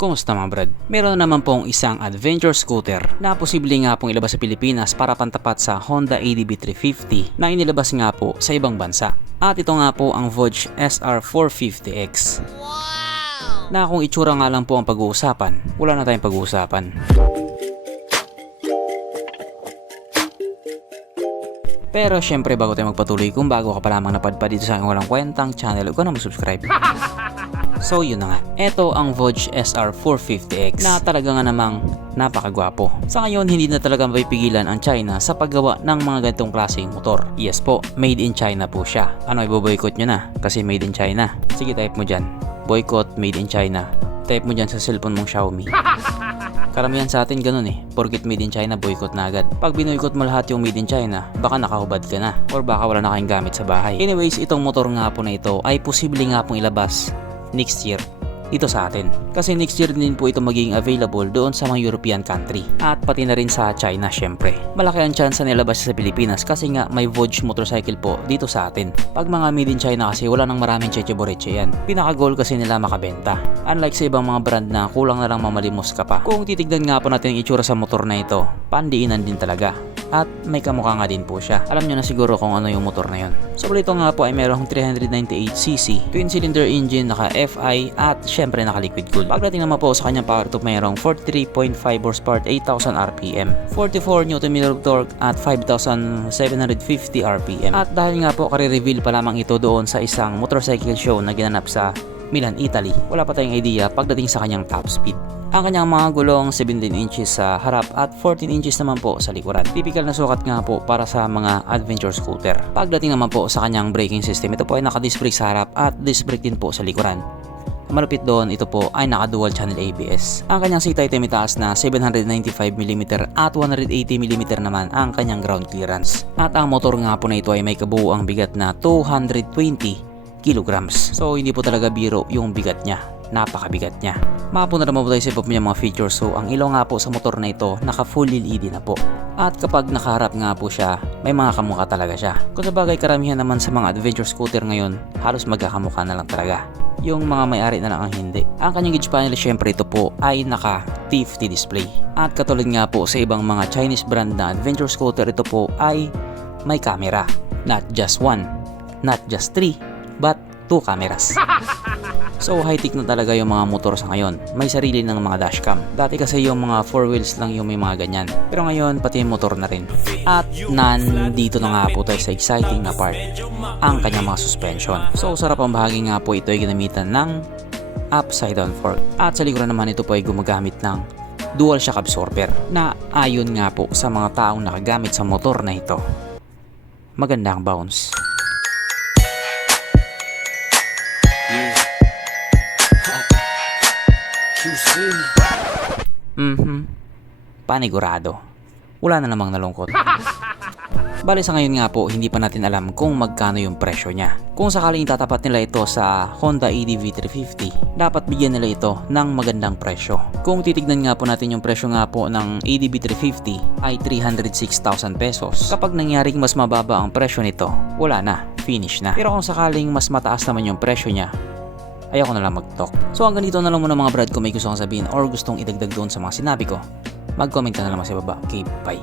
Kumusta mga brad? Meron na naman pong isang adventure scooter na posible nga pong ilabas sa Pilipinas para pantapat sa Honda ADV 350 na inilabas nga po sa ibang bansa. At ito nga po ang Voyage SR450X. Wow! Na kung itsura nga lang po ang pag-uusapan, wala na tayong pag-uusapan. Pero syempre bago tayo magpatuloy, kung bago ka pa lamang napadpad dito sa aking walang kwentang channel, huwag ka na mag-subscribe. So yun na nga, ito ang Voyage SR450X na talaga nga namang napakagwapo. Sa ngayon hindi na talaga mapipigilan ang China sa paggawa ng mga ganitong klaseng motor. Yes po, made in China po siya. Ano, iboboycott nyo na kasi made in China? Sige, type mo dyan, boycott made in China. Type mo dyan sa cellphone mong Xiaomi. Karamihan sa atin ganun eh, porket made in China, boycott na agad. Pag binoycott mo lahat yung made in China, baka nakahubad ka na or baka wala na kayong gamit sa bahay. Anyways, itong motor nga po na ito ay posible nga pong ilabas next year dito sa atin. Kasi next year din po ito magiging available doon sa mga European country at pati na rin sa China syempre. Malaki ang chance na nilabas sa Pilipinas kasi nga may Voyage motorcycle po dito sa atin. Pag mga made in China kasi wala nang maraming cheche-boreche yan. Pinaka-goal kasi nila makabenta. Unlike sa ibang mga brand na kulang na lang mamalimos ka pa. Kung titignan nga po natin ang itsura sa motor na ito, pandiinan din talaga. At may kamukha nga din po siya. Alam nyo na siguro kung ano yung motor na yun. So ito nga po ay merong 398cc, twin cylinder engine, naka FI at syempre naka liquid cooled. Pagdating naman po sa kanyang power top, mayroong 43.5 horsepower at 8,000 RPM, 44 Nm of torque at 5,750 RPM. At dahil nga po kare-reveal pa lamang ito doon sa isang motorcycle show na ginanap sa Milan, Italy, wala pa tayong idea pagdating sa kanyang top speed. Ang kanyang mga gulong 17 inches sa harap at 14 inches naman po sa likuran. Typical na sukat nga po para sa mga adventure scooter. Pagdating naman po sa kanyang braking system, ito po ay naka-disc brake sa harap at disc brake din po sa likuran. Malupit doon, ito po ay naka-dual channel ABS. Ang kanyang seat height ay mitaas na 795mm at 180mm naman ang kanyang ground clearance. At ang motor nga po na ito ay may kabuuang bigat na 220 kilograms. So hindi po talaga biro yung bigat niya. Napakabigat niya. Mapunta naman po tayo sa iba niya mga features. So ang ilaw nga po sa motor na ito naka full LED na po. At kapag nakaharap nga po siya, may mga kamukha talaga siya. Kung sabagay karamihan naman sa mga adventure scooter ngayon, halos magkakamukha na lang talaga. Yung mga may-ari na lang ang hindi. Ang kanyang gauge panel syempre ito po ay naka TFT display. At katulad nga po sa ibang mga Chinese brand na adventure scooter, ito po ay may camera. Not just one, not just three, but 2 cameras. So high-tech na talaga yung mga motor sa ngayon. May sarili ng mga dashcam. Dati kasi yung mga 4 wheels lang yung may mga ganyan. Pero ngayon pati yung motor na rin. At nandito na nga po tayo sa exciting na part, ang kanyang mga suspension. So sarap ang bahagi nga po ito ay ginamitan ng upside down fork. At sa likuran naman ito po ay gumagamit ng dual shock absorber na ayon nga po sa mga taong nakagamit sa motor na ito, magandang bounce. Panigurado. Wala na namang nalungkot. Bale sa ngayon nga po, hindi pa natin alam kung magkano yung presyo niya. Kung sakaling tatapat nila ito sa Honda ADV 350, dapat bigyan nila ito ng magandang presyo. Kung titignan nga po natin yung presyo nga po ng ADV 350 ay 306,000 pesos. Kapag nangyaring mas mababa ang presyo nito, wala na, finish na. Pero kung sakaling mas mataas naman yung presyo niya, ayoko na lang mag-talk. So hanggang dito na lang muna mga brad. Kung may gusto kong sabihin or gustong idagdag doon sa mga sinabi ko, mag-comment ka na lang sa baba. Okay, bye.